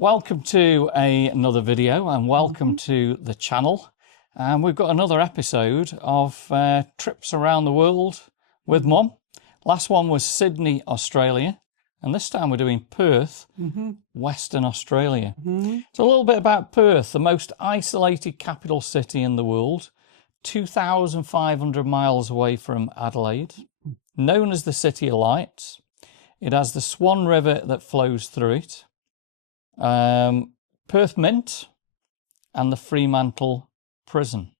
Welcome to another video and welcome to the channel. And we've got another episode of trips around the world with Mum. Last one was Sydney, Australia. And this time we're doing Perth, Western Australia. So a little bit about Perth, the most isolated capital city in the world, 2,500 miles away from Adelaide, known as the City of Lights. It has the Swan River that flows through it, Perth Mint, and the Fremantle Prison.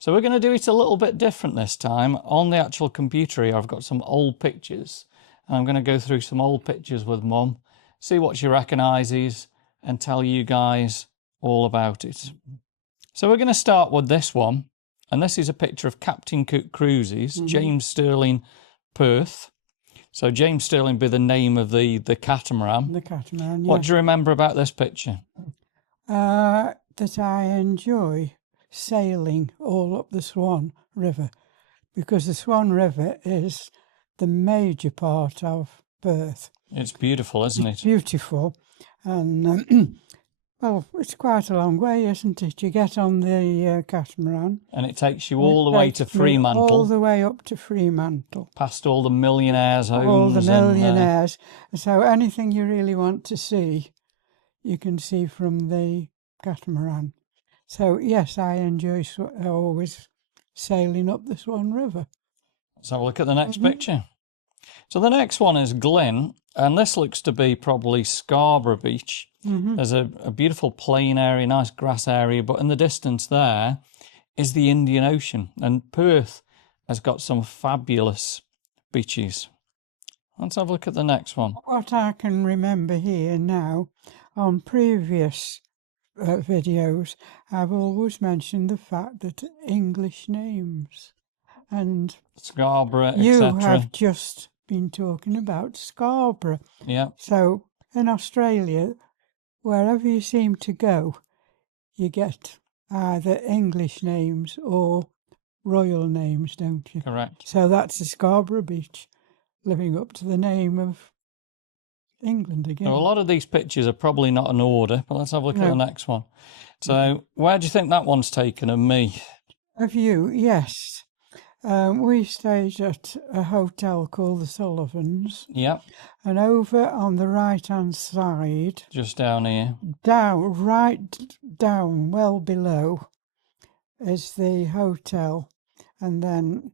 So we're going to do it a little bit different this time. On the actual computer here, I've got some old pictures. And I'm going to go through some old pictures with Mum, see what she recognises, and tell you guys all about it. So we're going to start with this one. And this is a picture of Captain Cook Cruises, James Stirling, Perth. So James Stirling be the name of the catamaran. The catamaran, yeah. What do you remember about this picture? That I enjoy sailing all up the Swan River, because the Swan River is the major part of Perth. It's beautiful, isn't it? It's beautiful. And, well, it's quite a long way, isn't it? You get on the catamaran. And it takes you all the way to Fremantle. All the way up to Fremantle. Past all the millionaires' homes. All the millionaires. So anything you really want to see, you can see from the catamaran. So, yes, I enjoy always sailing up the Swan River. Let's have a look at the next picture. So the next one is Glynn, and this looks to be probably Scarborough Beach. There's a beautiful plain area, nice grass area, but in the distance there is the Indian Ocean, and Perth has got some fabulous beaches. Let's have a look at the next one. What I can remember here now, on previous videos, I've always mentioned the fact that English names, and Scarborough, etc. You have just been talking about Scarborough. Yeah. So in Australia, wherever you seem to go, you get either English names or royal names, don't you? Correct. So that's the Scarborough Beach, living up to the name of England again. Now, a lot of these pictures are probably not in order, but let's have a look at the next one. So where do you think that one's taken of me? Of you, yes. We stayed at a hotel called the Sullivans. Yep. And over on the right-hand side, just down here, right down, well below, is the hotel. And then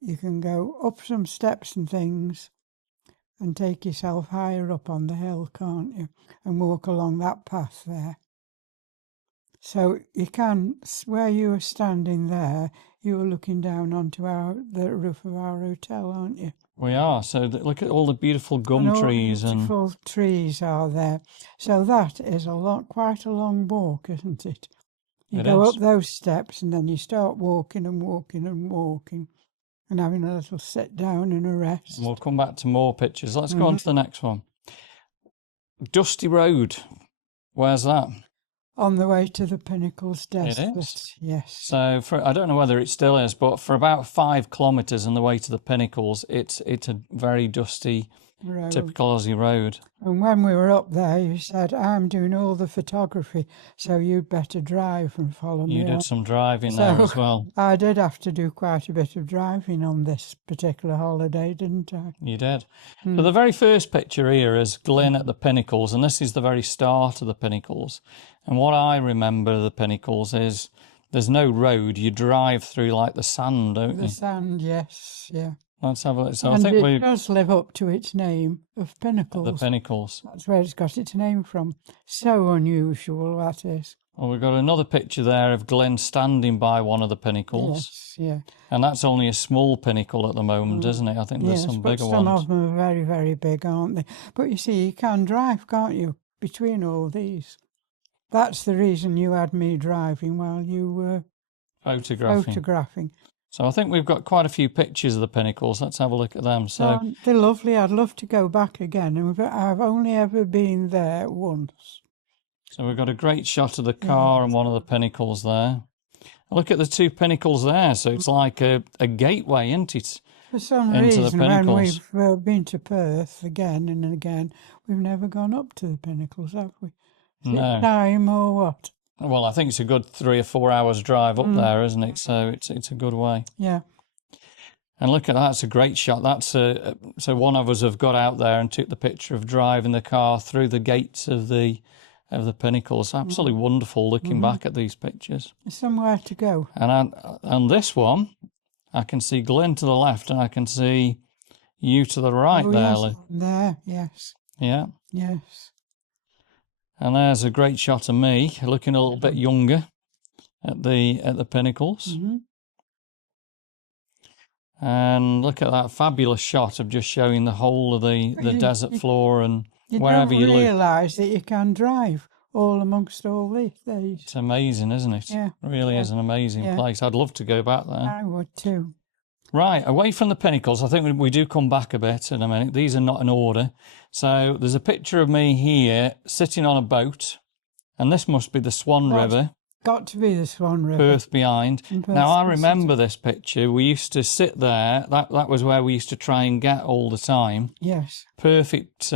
you can go up some steps and things and take yourself higher up on the hill, can't you? And walk along that path there. So you can, where you were standing there, you were looking down onto the roof of our hotel, aren't you? We are. So look at all the beautiful gum trees. Beautiful trees are there. So that is quite a long walk, isn't it? You go up those steps and then you start walking and walking and walking and having a little sit down and a rest. And we'll come back to more pictures. Let's go on to the next one. Dusty Road. Where's that? On the way to the Pinnacles Desert. It is? Yes. So I don't know whether it still is, but for about 5 kilometres on the way to the Pinnacles, it's a very dusty, typical Aussie road. And when we were up there, you said, I'm doing all the photography, so you'd better drive and follow me. You did some driving there as well. I did have to do quite a bit of driving on this particular holiday, didn't I? You did. So the very first picture here is Glynn at the Pinnacles, and this is the very start of the Pinnacles. And what I remember of the Pinnacles is there's no road. You drive through like the sand, don't you? The sand, yes, yeah. Let's have a look. So and I think it does live up to its name of Pinnacles. The Pinnacles. That's where it's got its name from. So unusual, that is. Well, we've got another picture there of Glynn standing by one of the Pinnacles. Yes, yeah. And that's only a small pinnacle at the moment, isn't it? I think there's some bigger ones. Some of them are very, very big, aren't they? But you see, you can drive, can't you, between all these? That's the reason you had me driving while you were photographing. So I think we've got quite a few pictures of the Pinnacles. Let's have a look at them. So they're lovely. I'd love to go back again. And I've only ever been there once. So we've got a great shot of the car and one of the Pinnacles there. Look at the 2 Pinnacles there. So it's like a gateway, isn't it? For some into the reason, when pinnacles. we've been to Perth again and again, we've never gone up to the pinnacles, have we? Is it No. time or what? Well, I think it's a good 3 or 4 hours drive up there, isn't it? So it's a good way. Yeah. And look at that, it's a great shot. That's so one of us have got out there and took the picture of driving the car through the gates of the pinnacles. Absolutely wonderful looking back at these pictures. There's somewhere to go. And on this one, I can see Glynn to the left and I can see you to the right there, yes. Lou. There, yes. Yeah. Yes. And there's a great shot of me looking a little bit younger at the pinnacles. And look at that fabulous shot of just showing the whole of the desert floor and wherever you look. You don't realise that you can drive all amongst all these. It's amazing, isn't it? Yeah. It really is an amazing place. I'd love to go back there. I would too. Right, away from the pinnacles, I think we do come back a bit in a minute. These are not in order. So there's a picture of me here sitting on a boat, and this must be the Swan River. Got to be the Swan River. Perth behind. Now, I remember this picture. We used to sit there. That was where we used to try and get all the time. Yes. Perfect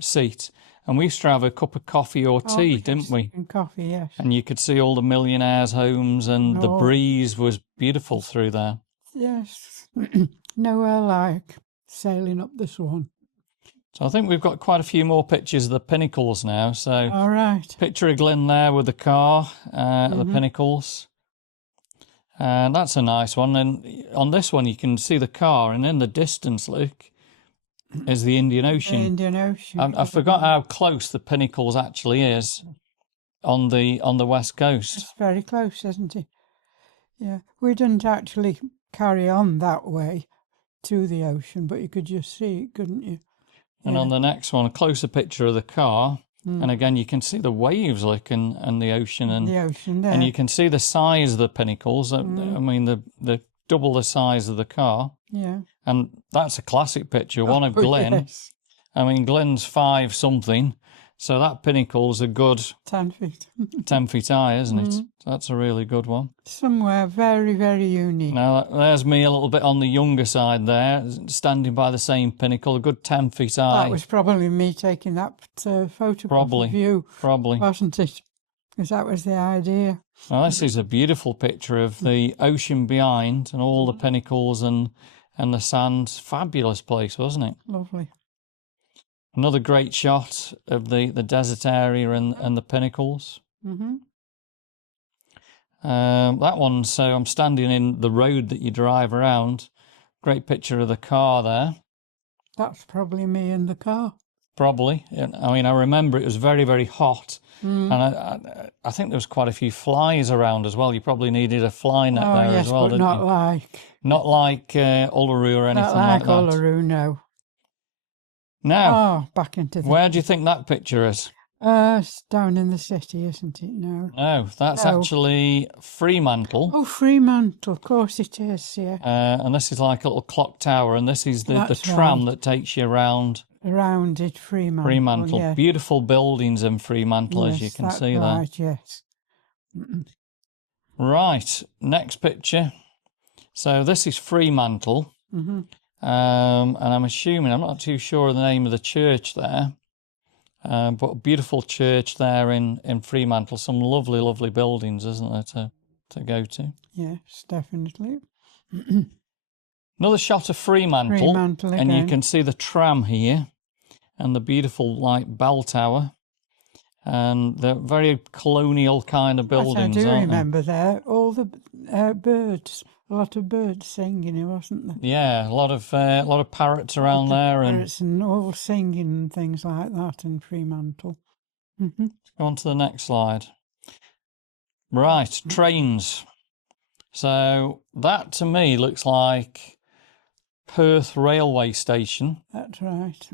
seat. And we used to have a cup of coffee or tea, didn't we? And coffee, yes. And you could see all the millionaires' homes, and the breeze was beautiful through there. Yes. Nowhere like sailing up the Swan. So I think we've got quite a few more pictures of the pinnacles now. So, all right. Picture of Glynn there with the car at the pinnacles. And that's a nice one. And on this one, you can see the car, and in the distance, look, is the Indian Ocean. The Indian Ocean. I forgot how close the pinnacles actually is on the west coast. It's very close, isn't it? Yeah. We didn't actually carry on that way to the ocean, but you could just see it, couldn't you? And on the next one, a closer picture of the car. And again, you can see the waves, like, and the ocean. And the ocean there. And you can see the size of the pinnacles. I mean, the double the size of the car. Yeah. And that's a classic picture, one of Glynn. Yes. I mean, Glynn's 5-something. So that pinnacle's a good 10 feet. 10 feet high, isn't it? So that's a really good one. Somewhere very, very unique. Now, there's me a little bit on the younger side there, standing by the same pinnacle, a good 10 feet high. That was probably me taking that photograph of you. Probably. Wasn't it? Because that was the idea. Well, this is a beautiful picture of the ocean behind and all the pinnacles and the sand. Fabulous place, wasn't it? Lovely. Another great shot of the desert area and the pinnacles. That one, so I'm standing in the road that you drive around. Great picture of the car there. That's probably me in the car. Probably. I mean, I remember it was very, very hot. And I think there was quite a few flies around as well. You probably needed a fly net there as well, but didn't you? Not like Uluru or anything like that. Not like Uluru, no. Now, back into the... where do you think that picture is? It's down in the city, isn't it? No, that's actually Fremantle. Oh, Fremantle, of course it is, yeah. And this is like a little clock tower, and this is the tram that takes you around. Around it, Fremantle. Fremantle. Yeah. Beautiful buildings in Fremantle, as you can see there. Right, yes. Right, next picture. So this is Fremantle. And I'm assuming, I'm not too sure of the name of the church there, but a beautiful church there in Fremantle. Some lovely, lovely buildings, isn't there, to go to? Yes, definitely. Another shot of Fremantle again. And you can see the tram here and the beautiful, like, bell tower. And the very colonial kind of buildings, I do remember there. All the birds. A lot of birds singing, wasn't there? Yeah, a lot of parrots around there, parrots and all singing and things like that in Fremantle. Go on to the next slide. Right, trains. So that to me looks like Perth railway station. That's right.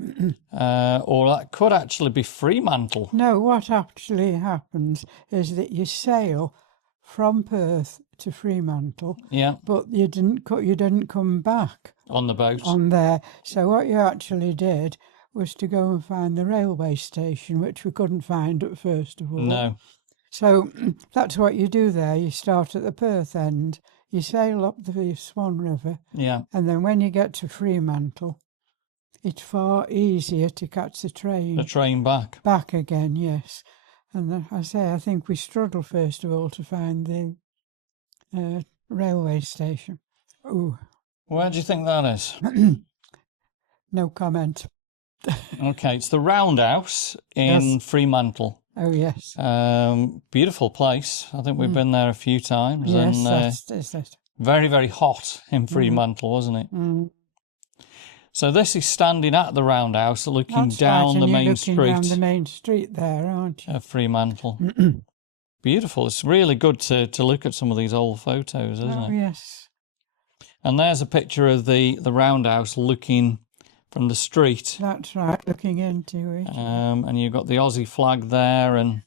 Or that could actually be Fremantle. No, what actually happens is that you sail from Perth to Fremantle. Yeah. But you didn't come back on the boat. On there. So what you actually did was to go and find the railway station, which we couldn't find at first of all. No. So that's what you do there. You start at the Perth end, you sail up the Swan River, Yeah. and then when you get to Fremantle, it's far easier to catch the train. The train back. Back again, yes. And I think we struggle first of all to find the railway station. Ooh. Where do you think that is? No comment. Okay, it's the Roundhouse in Fremantle. Oh, yes. Beautiful place. I think we've been there a few times. Yes, and that's it. very, very hot in Fremantle, wasn't it? Mm. So this is standing at the Roundhouse, looking That's down right, the and main you're street looking down the main street there, aren't you? of Fremantle. Beautiful. It's really good to look at some of these old photos, isn't Oh, it? yes. And there's a picture of the Roundhouse looking from the street. That's right, looking into it. And you've got the Aussie flag there, and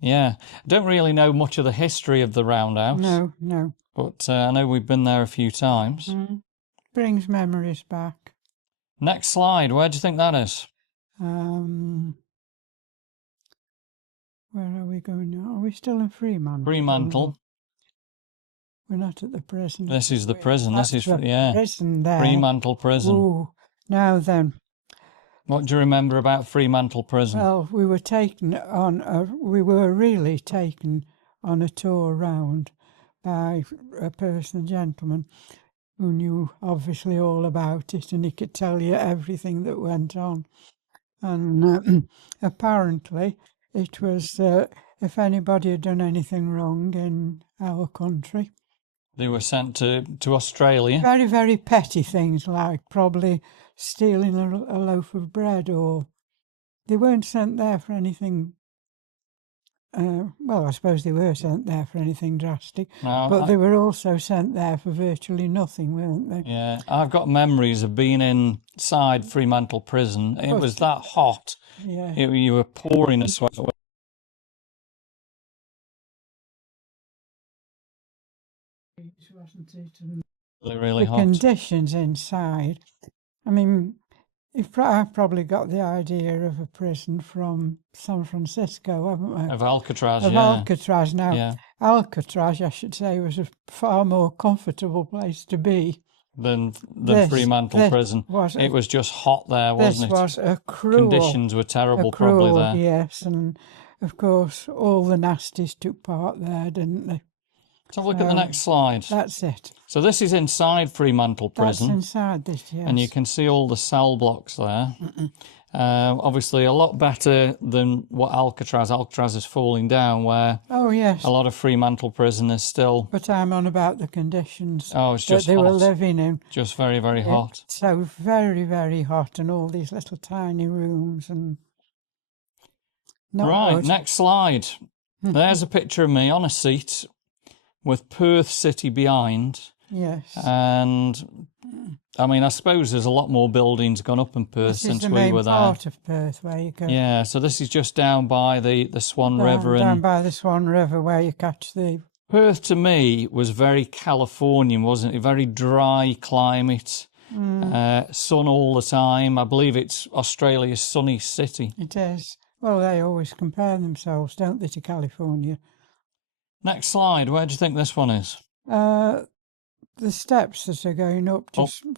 yeah, I don't really know much of the history of the Roundhouse. No. But I know we've been there a few times. Brings memories back. Next slide, where do you think that is? Where are we going now? Are we still in Fremantle? Fremantle. We're not at the prison. This is the prison. That's this is, the prison there. Fremantle Prison. Ooh. Now then. What do you remember about Fremantle Prison? Well, we were really taken on a tour round by a gentleman who knew obviously all about it, and he could tell you everything that went on. And apparently it was if anybody had done anything wrong in our country, They were sent to Australia. very, very petty things like probably stealing a loaf of bread, or they weren't sent there for anything. Well, I suppose they were sent there for anything drastic, but they were also sent there for virtually nothing, weren't they? Yeah, I've got memories of being inside Fremantle Prison. It was that hot. Yeah. You were pouring a sweat. Wasn't it? Really the hot. Conditions inside. I mean, I've probably got the idea of a prison from San Francisco, haven't I? Of Alcatraz, Alcatraz. Now, yeah. Alcatraz, I should say, was a far more comfortable place to be than Fremantle Prison. It was just hot there, wasn't it? This was a cruel... Conditions were terrible, probably there. Yes, and of course, all the nasties took part there, didn't they? So look at the next slide. That's it. So this is inside Fremantle Prison. That's inside this, yes. And you can see all the cell blocks there. Obviously a lot better than what Alcatraz. Alcatraz is falling down, where a lot of Fremantle prisoners still... But I'm on about the conditions it's just that they hot. were living in. Just very, very hot. So very, very hot, and all these little tiny rooms. And right, next slide. There's a picture of me on a seat with Perth City behind. Yes. And I mean, I suppose there's a lot more buildings gone up in Perth since we were there. This is the main part of Perth where you go. Yeah, so this is just down by the Swan River. Down by the Swan River where you catch the... Perth to me was very Californian, wasn't it? Very dry climate, sun all the time. I believe it's Australia's sunny city. It is. Well, they always compare themselves, don't they, to California? Next slide. Where do you think this one is? The steps that are going up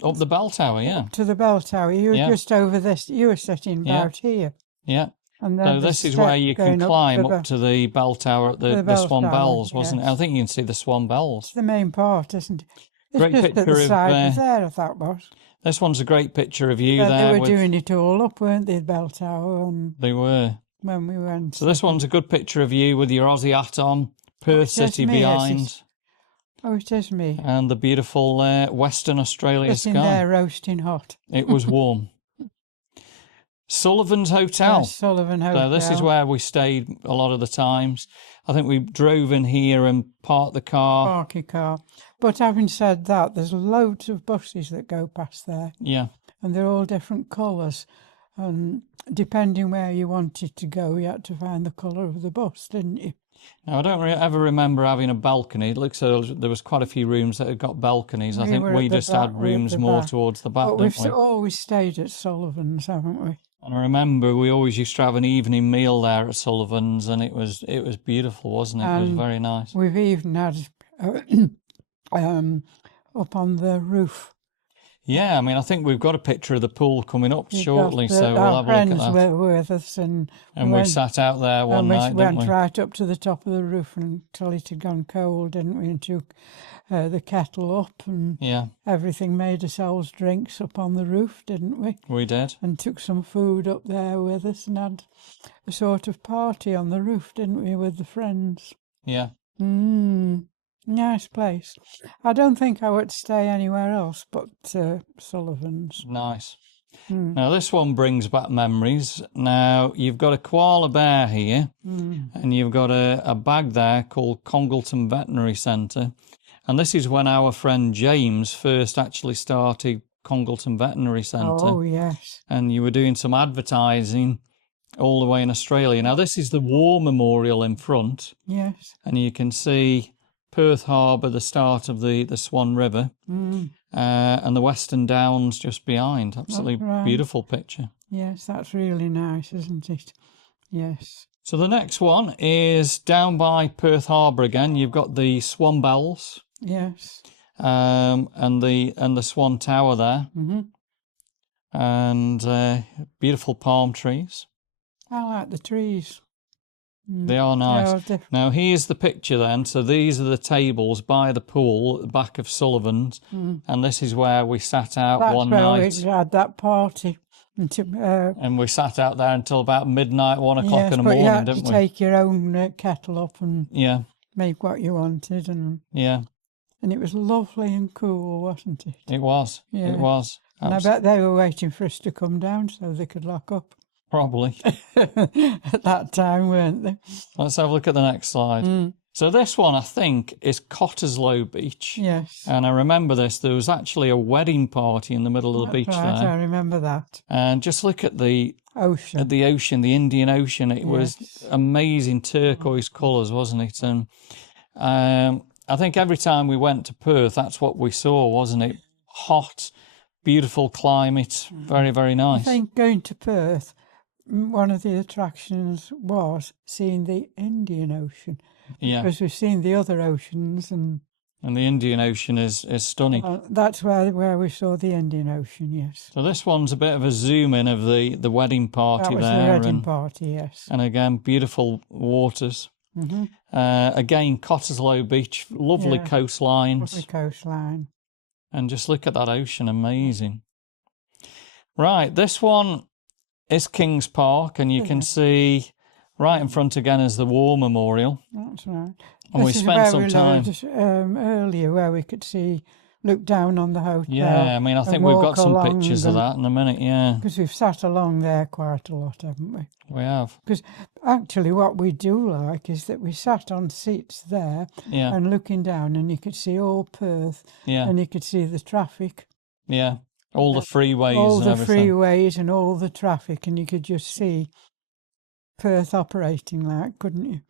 up the bell tower, yeah. Up to the bell tower. You were just over this. You were sitting about here. Yeah. And so this is where you can climb up to the bell tower at the Swan Bells, wasn't it? I think you can see the Swan Bells. It's the main part, isn't it? It's great just picture at the side of there, I thought was. This one's a great picture of you there. They were doing it all up, weren't they, the bell tower? And they were. When we went. So this one's a good picture of you with your Aussie hat on, Perth City behind. It is me. And the beautiful Western Australia sky. Sitting there roasting hot. It was warm. Sullivan's Hotel. Yes, Sullivan Hotel. So this is where we stayed a lot of the times. I think we drove in here and parked the car. Park your car. But having said that, there's loads of buses that go past there. Yeah. And they're all different colours. And depending where you wanted to go, you had to find the colour of the bus, didn't you? Now, I don't ever remember having a balcony. It looks like there was quite a few rooms that had got balconies. I think we just had rooms more towards the back, didn't we? We've always stayed at Sullivan's, haven't we? And I remember we always used to have an evening meal there at Sullivan's, and it was beautiful, wasn't it? It was very nice. We've even had up on the roof. Yeah, I mean, I think we've got a picture of the pool coming up shortly, so we'll our have a look at friends that. were with us, and We sat out there one night, didn't went we? right up to the top of the roof until it had gone cold, didn't we? And took the kettle up and Yeah, everything, made ourselves drinks up on the roof, didn't we? we did. And took some food up there with us and had a sort of party on the roof, didn't we, with the friends? Yeah. Nice place. I don't think I would stay anywhere else but Sullivan's. Nice. Now, this one brings back memories. Now, you've got a koala bear here, and you've got a bag there called Congleton Veterinary Centre. And this is when our friend James first actually started Congleton Veterinary Centre. Oh, yes. And you were doing some advertising all the way in Australia. Now, this is the War Memorial in front. Yes. And you can see Perth Harbour, the start of the Swan River, and the Western Downs just behind. Absolutely beautiful picture. Yes, that's really nice, isn't it? Yes. So the next one is down by Perth Harbour again. You've got the Swan Bells. Yes. And the Swan Tower there. And beautiful palm trees. I like the trees. They are nice. Now, here's the picture then. So these are the tables by the pool at the back of Sullivan's. And this is where we sat out one night. That's where we had that party. And we sat out there until about midnight, 1 o'clock in the morning, you had didn't to we? take your own kettle up and Yeah. make what you wanted. And it was lovely and cool, wasn't it? It was. Yeah. It was. And I bet they were waiting for us to come down so they could lock up. Probably. At that time, weren't they? Let's have a look at the next slide. So this one, I think, is Cottesloe Beach. Yes. And I remember this. There was actually a wedding party in the middle of the beach right, there. I remember that. And just look at the ocean. The Indian Ocean. It was amazing turquoise colours, wasn't it? And I think every time we went to Perth, that's what we saw, wasn't it? Hot, beautiful climate, very, very nice. I think going to Perth, one of the attractions was seeing the Indian Ocean. Yeah. Because we've seen the other oceans, and the Indian Ocean is stunning. That's where we saw the Indian Ocean, yes. So this one's a bit of a zoom in of the wedding party there. That was the wedding party, yes. And again, beautiful waters. Again, Cottesloe Beach, lovely coastlines. Lovely coastline. And just look at that ocean, amazing. Right, this one is Kings Park, and you can see right in front again is the War Memorial. That's right. And we spent some time earlier where we could look down on the hotel. Yeah, I mean, I think we've got some pictures of that in a minute, yeah. Because we've sat along there quite a lot, haven't we? We have. Because actually what we do like is that we sat on seats there and looking down, and you could see all Perth and you could see the traffic. Yeah, all the freeways all and the everything. freeways and all the traffic, and you could just see Perth operating like, couldn't you?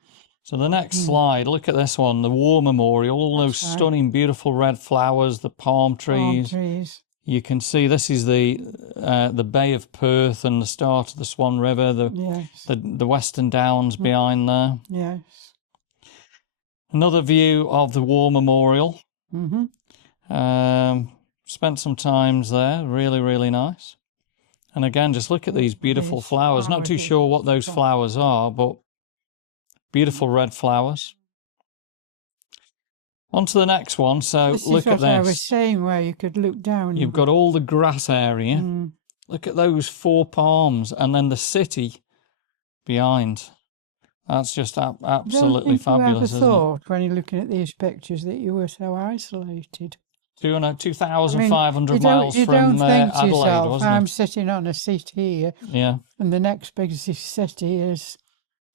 So the next slide, look at this one, the War Memorial, all those stunning, beautiful red flowers, the palm trees. Palm trees. You can see this is the Bay of Perth and the start of the Swan River, the Western Downs behind there. Yes. Another view of the War Memorial. Spent some times there, really, really nice. And again, just look at these beautiful flowers. Not too sure what those flowers are, but beautiful red flowers. On to the next one. So look at this. I was saying, where you could look down. You've got all the grass area. Look at those 4 palms, and then the city behind. That's just absolutely fabulous, isn't it? I thought when you're looking at these pictures that you were so isolated. 2,500 miles from Adelaide, wasn't it? I'm sitting on a seat here. Yeah. And the next biggest city is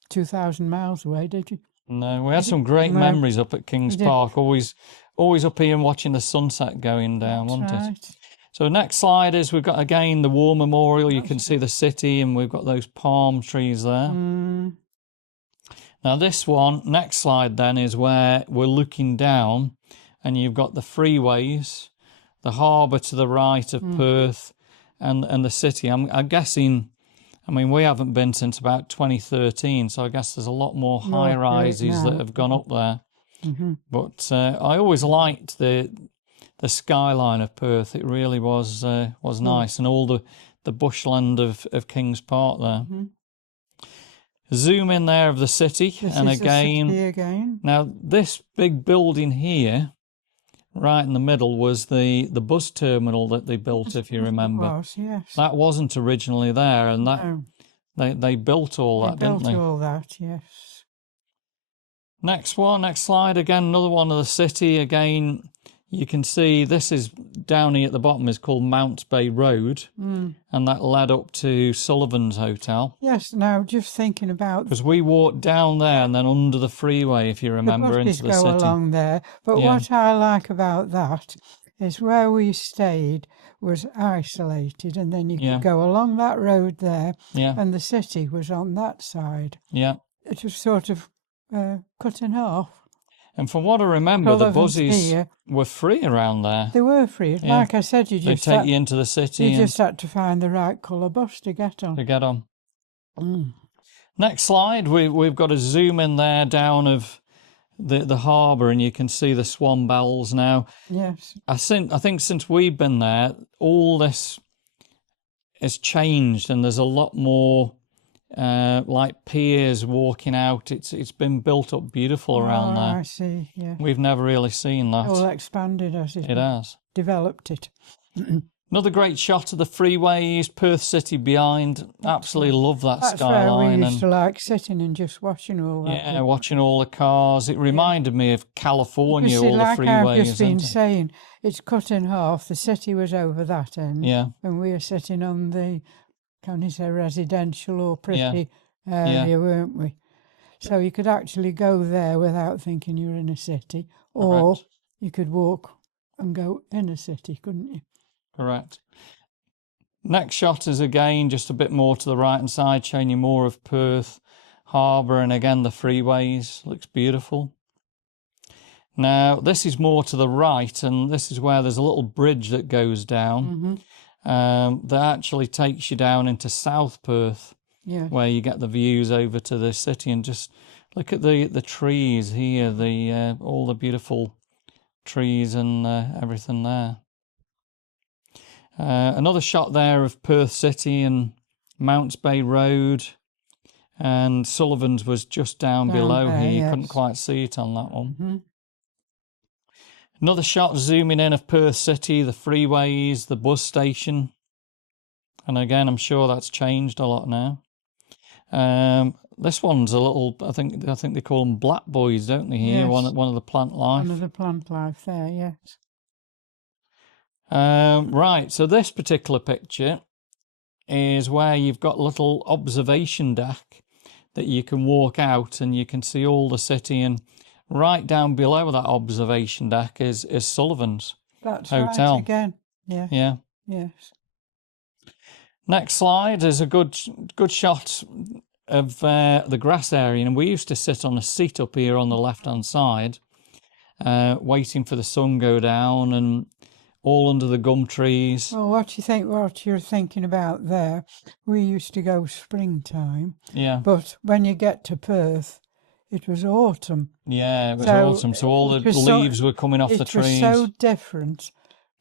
2,000 miles away, did you? No, we had some great memories up at Kings Park. Always up here and watching the sunset going down, wasn't it? So next slide is we've got, again, the War Memorial. You can see the city, and we've got those palm trees there. Now this one, next slide then, is where we're looking down, and you've got the freeways, the harbour to the right of Perth, and the city. I'm guessing, I mean, we haven't been since about 2013, so I guess there's a lot more high-rises that have gone up there. But I always liked the skyline of Perth. It really was nice, and all the bushland of Kings Park there. Zoom in there of the city, and again, the city again. Now this big building here, right in the middle, was the bus terminal that they built, if you remember. It was, yes. That wasn't originally there, and they built all that, didn't they? Built all that, yes. Next slide. Again, another one of the city. Again, you can see this is down here at the bottom is called Mounts Bay Road, and that led up to Sullivan's Hotel. Yes, now just thinking about... Because we walked down there and then under the freeway, if you remember, into the city. Go along there. But what I like about that is where we stayed was isolated, and then you could go along that road there, and the city was on that side. Yeah. It was sort of cut in half. And from what I remember, the buses were free around there. They were free. Yeah. Like I said, they take you into the city. You just had to find the right colour bus to get on. Next slide, we've got a zoom in there down of the harbour, and you can see the swan bells now. Yes. I think since we've been there, all this has changed, and there's a lot more... like piers walking out. It's been built up beautiful around there. I see, yeah. We've never really seen that. All expanded as it has. Developed it. Another great shot of the freeways, Perth City behind. Absolutely love that skyline. That's where we used to like sitting and just watching all that. Yeah, watching all the cars. It reminded me of California, all the freeways. Like I've just been saying, it's cut in half. The city was over that end. Yeah. And we were sitting on the... Can you say residential or pretty area, weren't we? So you could actually go there without thinking you were in a city, or you could walk and go in a city, couldn't you? Correct. Next shot is again just a bit more to the right-hand side, showing you more of Perth Harbour, and again the freeways. Looks beautiful. Now, this is more to the right, and this is where there's a little bridge that goes down. That actually takes you down into South Perth, where you get the views over to the city. And just look at the trees here, all the beautiful trees and everything there. Another shot there of Perth City and Mounts Bay Road, and Sullivan's was just down below here. You couldn't quite see it on that one. Another shot zooming in of Perth City, the freeways, the bus station. And again, I'm sure that's changed a lot now. This one's a little, I think they call them black boys, don't they, here? Yes. One of the plant life. One of the plant life there, yes. Right, so this particular picture is where you've got a little observation deck that you can walk out and you can see all the city, and right down below that observation deck is Sullivan's Hotel. Right again. Yeah. Yeah. Yes. Next slide is a good shot of the grass area, and we used to sit on a seat up here on the left-hand side, waiting for the sun go down, and all under the gum trees. Well, what you're thinking about there, we used to go springtime. Yeah. But when you get to Perth, it was autumn. Yeah, it was autumn, so all the leaves were coming off the trees. It was so different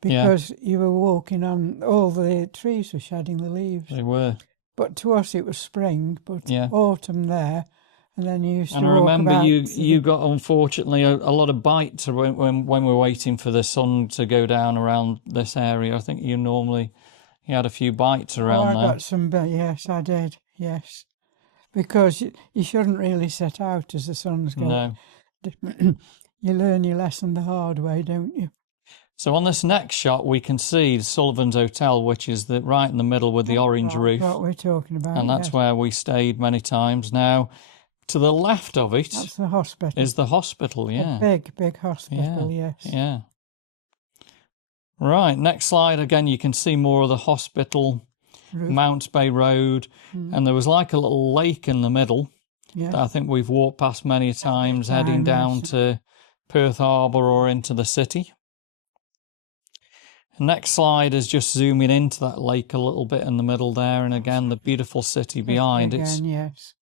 because you were walking on, all the trees were shedding the leaves. They were. But to us it was spring, but autumn there, and then you used to walk about. And I remember you got, unfortunately, a lot of bites when we were waiting for the sun to go down around this area. I think you had a few bites around there. I got some, yes, I did, yes. Because you shouldn't really set out as the sun's going. No. You learn your lesson the hard way, don't you? So on this next shot, we can see Sullivan's Hotel, which is right in the middle with the orange roof. What we're talking about. And that's where we stayed many times. Now, to the left of it... That's the hospital. Is the hospital, yeah. A big hospital, yes. Yeah. Right, next slide. Again, you can see more of the hospital, Mounts Bay Road, and there was like a little lake in the middle that I think we've walked past many times, heading down to Perth Harbour or into the city. Next slide is just zooming into that lake a little bit in the middle there, and again the beautiful city behind. It's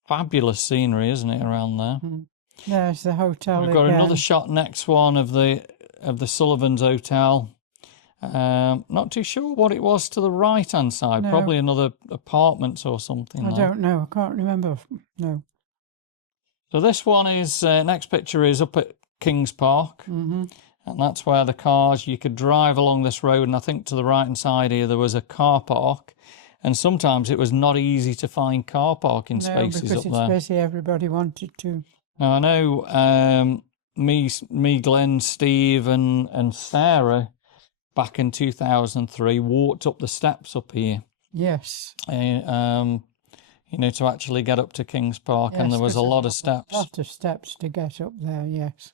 fabulous scenery, isn't it, around there? There's the hotel We've got again. another shot next one of the Sullivan's Hotel. Not too sure what it was to the right hand side. No. Probably another apartments or something. I don't know. I can't remember. No. So this one is next picture is up at Kings Park, and that's where the cars, you could drive along this road, and I think to the right hand side here there was a car park, and sometimes it was not easy to find car parking spaces up because there. it's busy. Everybody wanted to. Now I know me, Glynn, Steve, and Sarah back in 2003 walked up the steps up here. Yes. To actually get up to Kings Park, and there was a lot of steps. A lot of steps to get up there, yes.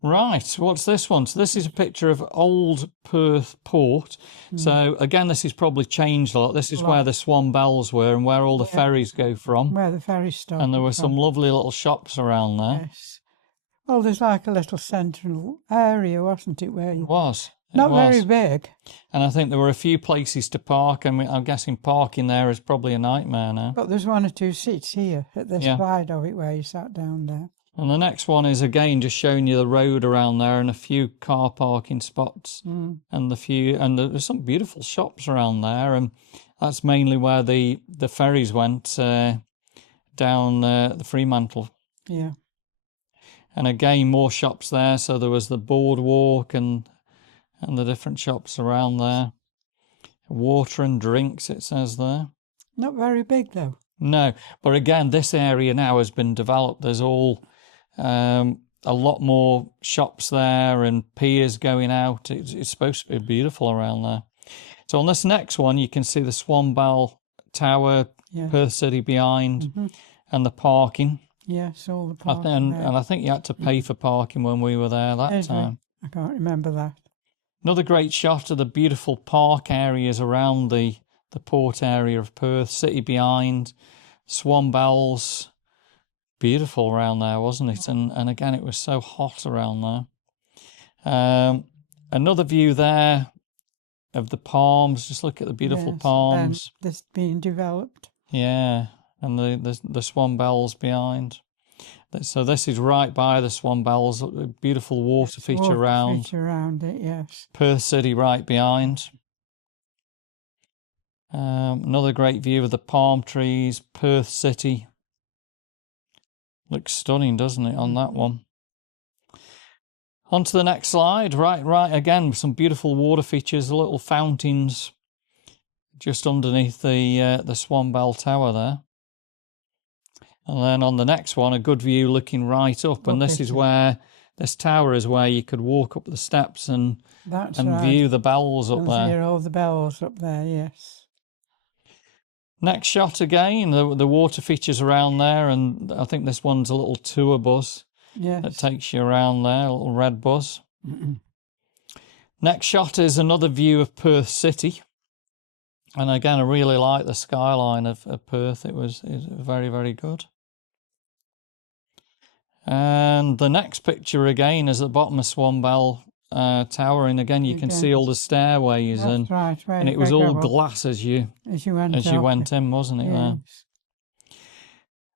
Right, what's this one? So this is a picture of Old Perth Port. So again, this has probably changed a lot. This is where the Swan Bells were and where all the ferries go from. Where the ferries stop. And there were some lovely little shops around there. Yes. Well, there's like a little central area, wasn't it? Where you... It was. Not very big. And I think there were a few places to park, and I'm guessing parking there is probably a nightmare now. But there's one or two seats here at this side of it where you sat down there. And the next one is again just showing you the road around there and a few car parking spots, and there's some beautiful shops around there, and that's mainly where the ferries went down the Fremantle. Yeah. And again, more shops there. So there was the boardwalk and the different shops around there. Water and drinks, it says there. Not very big, though. No, but again, this area now has been developed. There's all a lot more shops there and piers going out. It's supposed to be beautiful around there. So on this next one, you can see the Swan Bell Tower, Perth City behind, and the parking. Yes, all the parking there. And I think you had to pay for parking when we were there that time. I can't remember that. Another great shot of the beautiful park areas around the port area of Perth, city behind, Swan Bells. Beautiful around there, wasn't it? And again, it was so hot around there. Another view there of the palms. Just look at the beautiful palms. And this being developed. Yeah, and the Swan Bells behind. So this is right by the Swan Bells, a beautiful water feature around. Feature around it, yes. Perth City right behind. Another great view of the palm trees, Perth City. Looks stunning, doesn't it, on that one? On to the next slide. Right, again, some beautiful water features, little fountains just underneath the Swan Bell Tower there. And then on the next one, a good view looking right up. And this is where, this tower is where you could walk up the steps and view the bells up there. Hear all the bells up there, yes. Next shot again, the water features around there. And I think this one's a little tour bus that takes you around there, a little red bus. Next shot is another view of Perth City. And again, I really like the skyline of Perth. It was very, very good. And the next picture again is at the bottom of Swan Bell Tower, and again you can see all the stairways, and it was all glass as you went in, wasn't it? There.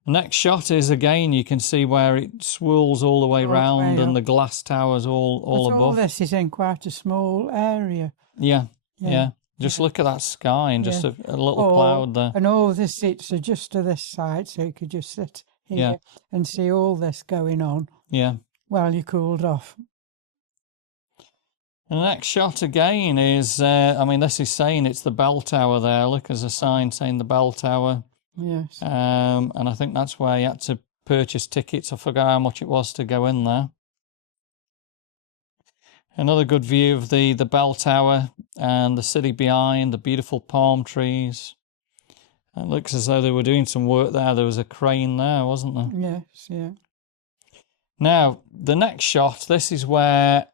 The next shot is again you can see where it swirls all the way round, and the glass towers all above. All this is in quite a small area. Yeah. Just look at that sky and just a little cloud there. And all the seats are just to this side, so you could just sit here and see all this going on while you cooled off. And the next shot again is, this is saying it's the bell tower there. Look, there's a sign saying the bell tower. Yes. And I think that's where you had to purchase tickets. I forgot how much it was to go in there. Another good view of the bell tower and the city behind, the beautiful palm trees. It looks as though they were doing some work there. There was a crane there, wasn't there? Yes, yeah. Now, the next shot, this is where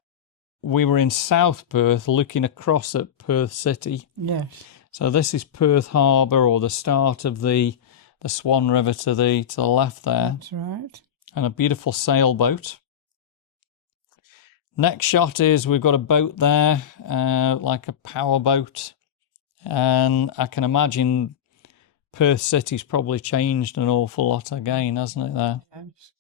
we were in South Perth looking across at Perth City. Yes. So this is Perth Harbour, or the start of the Swan River to the left there. That's right. And a beautiful sailboat. Next shot is we've got a boat there, like a power boat. And I can imagine Perth City's probably changed an awful lot again, hasn't it there? Yes.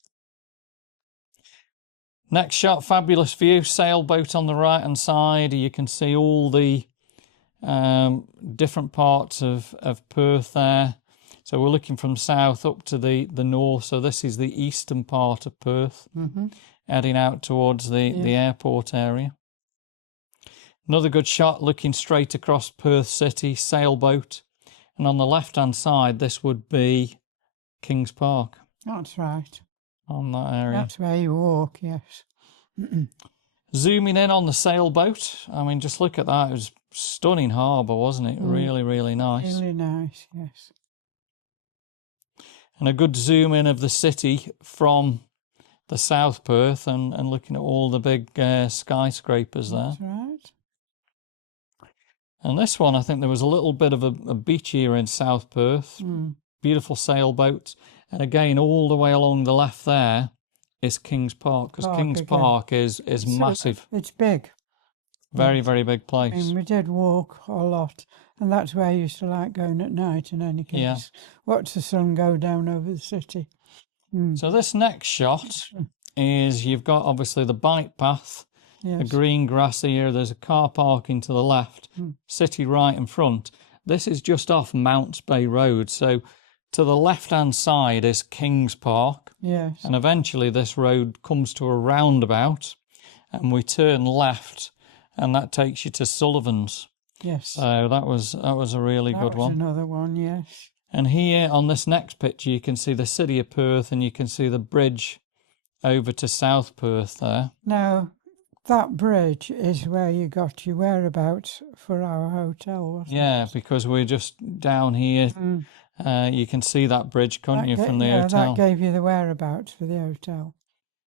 Next shot, fabulous view, sailboat on the right hand side. You can see all the different parts of Perth there. So we're looking from south up to the north. So this is the eastern part of Perth, heading out towards the airport area. Another good shot looking straight across Perth City, sailboat. And on the left-hand side, this would be Kings Park. That's right. On that area. That's where you walk, yes. Zooming in on the sailboat. I mean, just look at that. It was stunning harbour, wasn't it? Really, really nice. Really nice, yes. And a good zoom in of the city from the South Perth and looking at all the big skyscrapers there. That's right. And this one, I think there was a little bit of a beach here in South Perth. Beautiful sailboat. And again, all the way along the left there is Kings Park, because Kings Park is massive. It's big. Very, very big place. And we did walk a lot, and that's where I used to like going at night in any case. Yeah. Watch the sun go down over the city. So this next shot is, you've got obviously the bike path, the green grass here, there's a car parking to the left, city right in front. This is just off Mounts Bay Road, so to the left-hand side is Kings Park. Yes. And eventually this road comes to a roundabout and we turn left and that takes you to Sullivan's. Yes. So that was a really good one. Another one, yes. And here on this next picture you can see the city of Perth and you can see the bridge over to South Perth there. Now, that bridge is where you got your whereabouts for our hotel, wasn't it? Yeah, because we're just down here. You can see that bridge, can't you, from the hotel? That gave you the whereabouts for the hotel.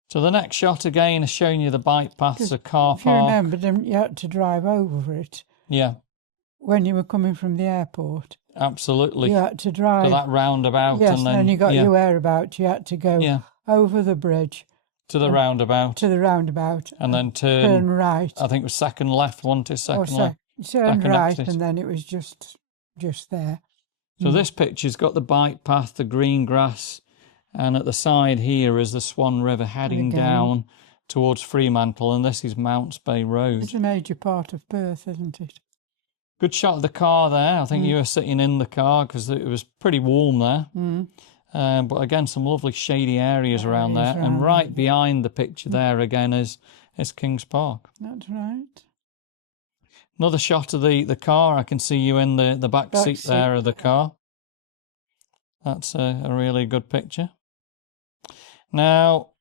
So the next shot again is showing you the bike paths, the car If you park. remember, didn't you had to drive over it Yeah, when you were coming from the airport? absolutely. You had to drive. To that roundabout. Yes, and then you got your whereabouts. You had to go over the bridge. To the roundabout. To the roundabout. And then turn right. I think it was second left, wasn't it? Second left. Turn right, and then it was just there. So this picture's got the bike path, the green grass, and at the side here is the Swan River heading down towards Fremantle, and this is Mounts Bay Road. It's a major part of Perth, isn't it? Good shot of the car there. I think you were sitting in the car because it was pretty warm there. But again, some lovely shady areas around there. And right behind the picture there again is Kings Park. That's right. Another shot of the car. I can see you in the back seat there of the car. That's a really good picture. Now,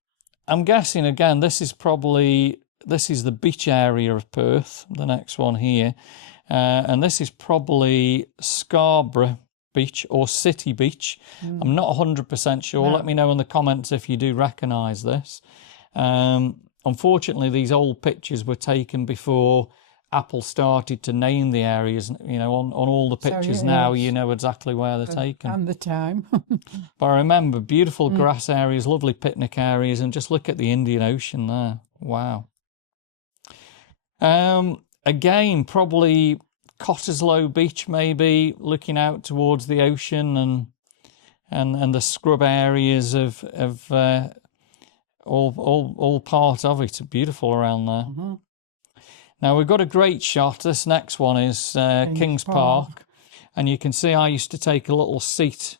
I'm guessing, again, this is the beach area of Perth, the next one here. And this is probably Scarborough Beach or City Beach. I'm not 100% sure. No. Let me know in the comments if you do recognise this. Unfortunately, these old pictures were taken before Apple started to name the areas. You know, on all the pictures now, you know exactly where they're taken. And the time. But I remember beautiful grass areas, lovely picnic areas, and just look at the Indian Ocean there. Wow. Again, probably Cottesloe Beach, maybe looking out towards the ocean and the scrub areas of all part of it. Beautiful around there. Now we've got a great shot. This next one is Kings Park, and you can see I used to take a little seat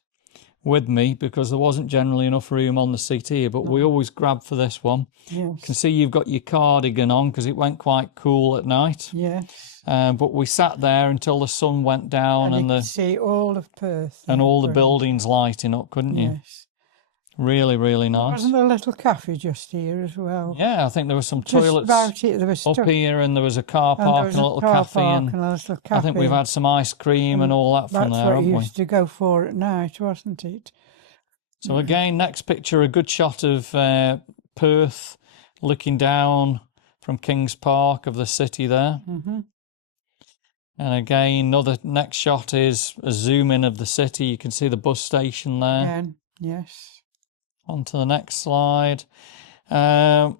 with me because there wasn't generally enough room on the seat here, but we always grab for this one. Yes. You can see you've got your cardigan on because it went quite cool at night. Yes. But we sat there until the sun went down and you could see all of Perth. And all the buildings lighting up, couldn't you? Yes. Really, really nice. Wasn't there a little cafe just here as well? Yeah, I think there were some Just toilets about it. There was up here, and there was a car park and a little cafe. And a little cafe. I think we've had some ice cream and all that from there, haven't we? That's what you used to go for at night, wasn't it? So again, next picture, a good shot of Perth, looking down from Kings Park of the city there. And again, next shot is a zoom in of the city. You can see the bus station there. Yes. On to the next slide.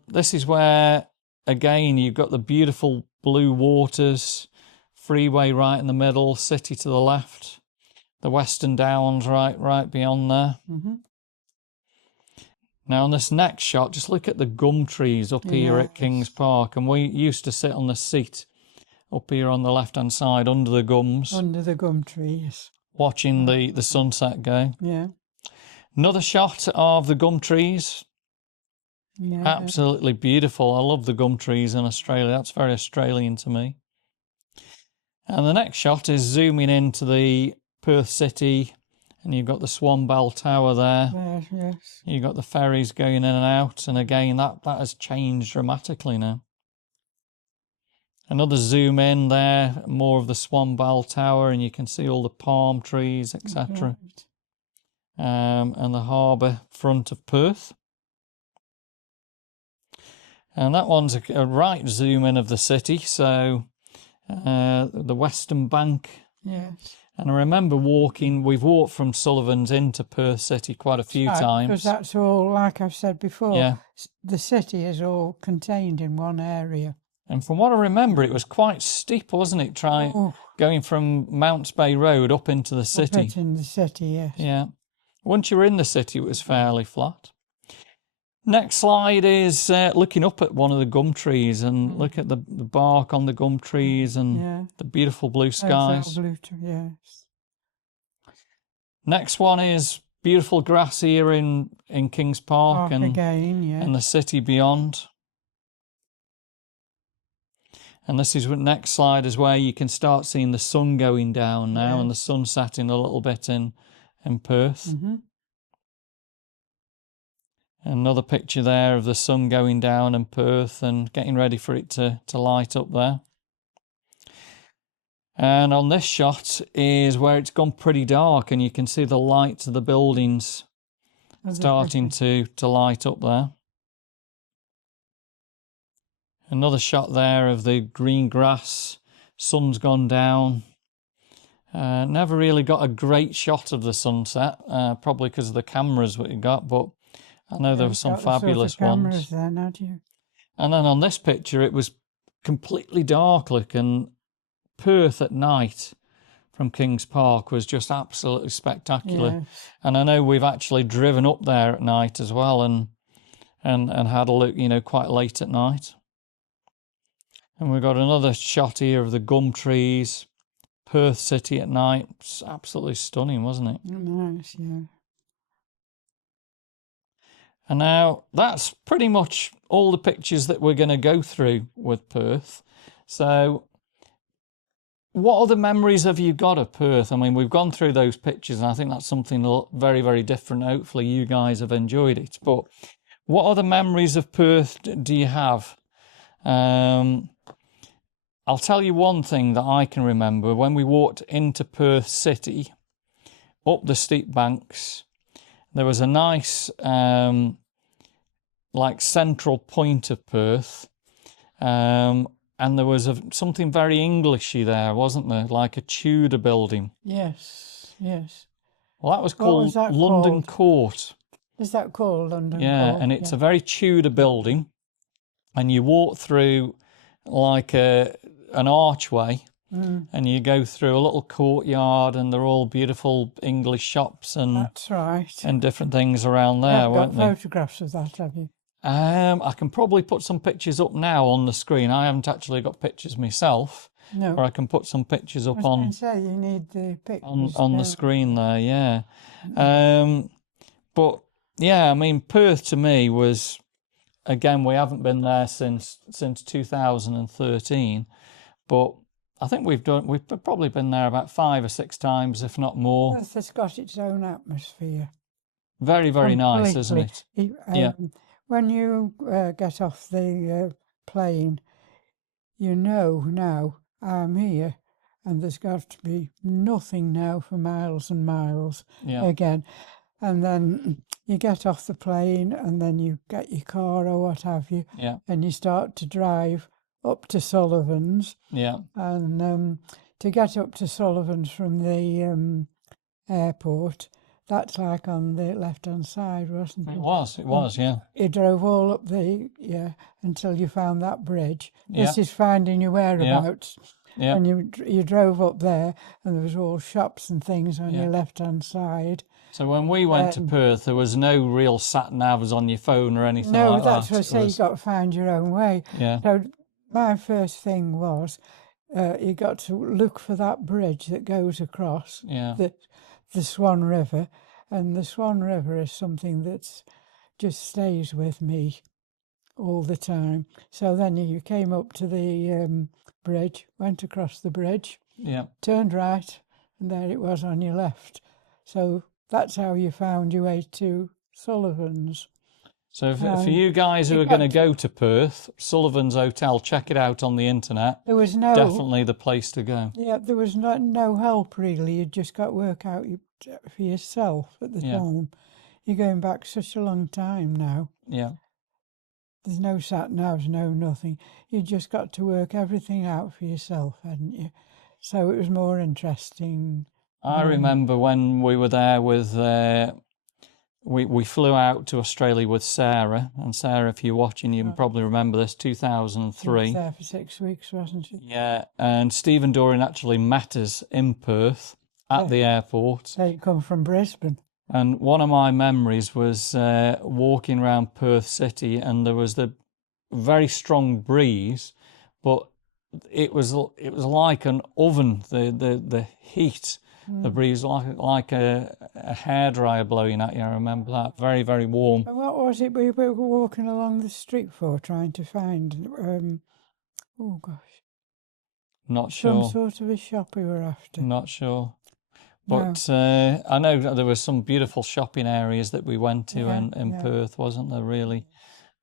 This is where, again, you've got the beautiful blue waters, freeway right in the middle, city to the left, the Western Downs right beyond there. Now on this next shot, just look at the gum trees up here at Kings Park, and we used to sit on the seat up here on the left-hand side under the gums. Under the gum trees. Watching the sunset go. Yeah. Another shot of the gum trees. Yeah. Absolutely beautiful. I love the gum trees in Australia. That's very Australian to me. And the next shot is zooming into the Perth city, and you've got the Swan Bell Tower there. Yes. You've got the ferries going in and out, and again, that has changed dramatically now. Another zoom in there, more of the Swan Bell Tower, and you can see all the palm trees, etc. Right. And the harbour front of Perth. And that one's a right zoom in of the city, so the western bank. Yes. And I remember we've walked from Sullivan's into Perth City quite a few times. Because that's all, like I've said before, Yeah. the city is all contained in one area. And from what I remember, it was quite steep, wasn't it? Going from Mounts Bay Road up into the city. Up in the city, yes. Yeah. Once you were in the city, it was fairly flat. Next slide is looking up at one of the gum trees, and look at the bark on the gum trees and the beautiful blue skies. Yes. Next one is beautiful grass here in Kings Park and again, yeah. And the city beyond. And this is what next slide is where you can start seeing the sun going down now and the sun setting a little bit in Perth. Mm-hmm. Another picture there of the sun going down in Perth and getting ready for it to light up there. And on this shot is where it's gone pretty dark, and you can see the lights of the buildings starting to light up there. Another shot there of the green grass, sun's gone down. Never really got a great shot of the sunset, probably because of the cameras we got, but I know there were some fabulous ones. Then, had you? And then on this picture, it was completely dark looking. Perth at night from Kings Park was just absolutely spectacular. Yes. And I know we've actually driven up there at night as well and had a look, quite late at night. And we've got another shot here of the gum trees, Perth City at night. It's absolutely stunning, wasn't it? Nice, yeah. And now that's pretty much all the pictures that we're going to go through with Perth. So what other memories have you got of Perth? I mean, we've gone through those pictures, and I think that's something very, very different. Hopefully you guys have enjoyed it. But what other memories of Perth do you have? I'll tell you one thing that I can remember. When we walked into Perth City, up the steep banks, there was a nice central point of Perth, and there was something very Englishy there, wasn't there? Like a Tudor building. Yes, yes. Well, that was called London Court. Is that called London Court? Yeah, and it's a very Tudor building, and you walk through like an archway, and you go through a little courtyard, and they're all beautiful English shops and that's right, and different things around there, weren't they? Photographs of that, have you? I can probably put some pictures up now on the screen. I haven't actually got pictures myself, no, or I can put some pictures up on. I was going to say you need the pictures on the screen there, yeah. But yeah, I mean, Perth to me was, again, we haven't been there since 2013, but I think we've probably been there about 5 or 6 times, if not more. Perth has got its own atmosphere. Very, very nice, isn't it? Yeah. When you get off the plane, you know now I'm here, and there's got to be nothing now for miles and miles again. And then you get off the plane, and then you get your car or what have you, and you start to drive up to Sullivan's. Yeah. And to get up to Sullivan's from the airport, that's like on the left-hand side, wasn't it? It was, yeah. You drove all up until you found that bridge. This is finding your whereabouts. Yeah. And you drove up there, and there was all shops and things on your left-hand side. So when we went to Perth, there was no real sat-navs on your phone or anything No, like that's that. what I say. You got to find your own way. Yeah. So my first thing was you got to look for that bridge that goes across the Swan River, and the Swan River is something that just stays with me all the time. So then you came up to the bridge, went across the bridge, turned right, and there it was on your left. So that's how you found your way to Sullivan's. So for you guys who are going to go to Perth, Sullivan's Hotel, check it out on the internet. There was definitely the place to go. Yeah, there was no help really. You just got to work out for yourself at the time. You're going back such a long time now. Yeah. There's no sat-navs, no nothing. You just got to work everything out for yourself, hadn't you? So it was more interesting. I remember when we were there with... We flew out to Australia with Sarah, and Sarah, if you're watching, you can probably remember this, 2003. She was there for 6 weeks, wasn't she? Yeah, and Stephen Dorian actually met us in Perth at the airport. They come from Brisbane. And one of my memories was walking around Perth City, and there was the very strong breeze, but it was like an oven, the heat. The breeze like a hairdryer blowing at you. I remember that. Very, very warm. And what was it we were walking along the street for, trying to find? Oh gosh. Not sure. Some sort of a shop we were after. Not sure. But I know there were some beautiful shopping areas that we went to in Perth, wasn't there? Really,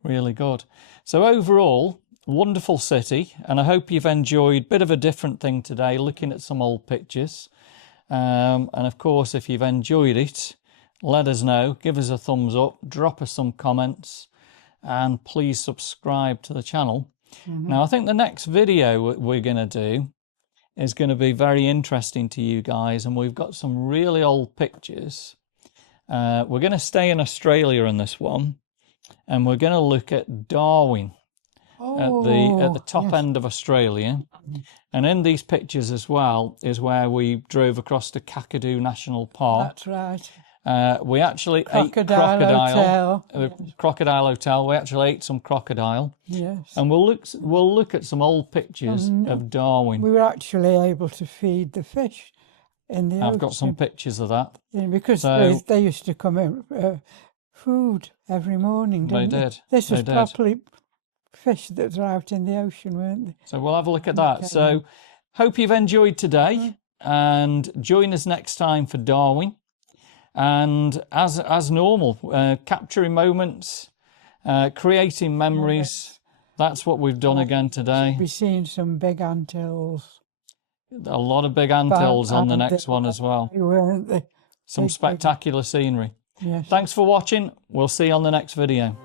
really good. So overall, wonderful city. And I hope you've enjoyed a bit of a different thing today, looking at some old pictures. And of course, if you've enjoyed it, let us know, give us a thumbs up, drop us some comments, and please subscribe to the channel. Now, I think the next video we're going to do is going to be very interesting to you guys, and we've got some really old pictures. We're going to stay in Australia in this one, and we're going to look at Darwin at the top end of Australia. And in these pictures as well is where we drove across to Kakadu National Park. That's right. We actually ate Crocodile Crocodile Hotel. We actually ate some crocodile. Yes. And we'll look at some old pictures of Darwin. We were actually able to feed the fish in the ocean. I've got some pictures of that. Yeah, because they used to come in food every morning, didn't they? They did. This was properly fish that were out in the ocean, weren't they? So we'll have a look at that. So hope you've enjoyed today, and join us next time for Darwin. And as normal, capturing moments, creating memories. That's what we've done again today. We've seen some big antilles. A lot of big antilles on the next one as well. Weren't they? Some spectacular scenery. Yes. Thanks for watching. We'll see you on the next video.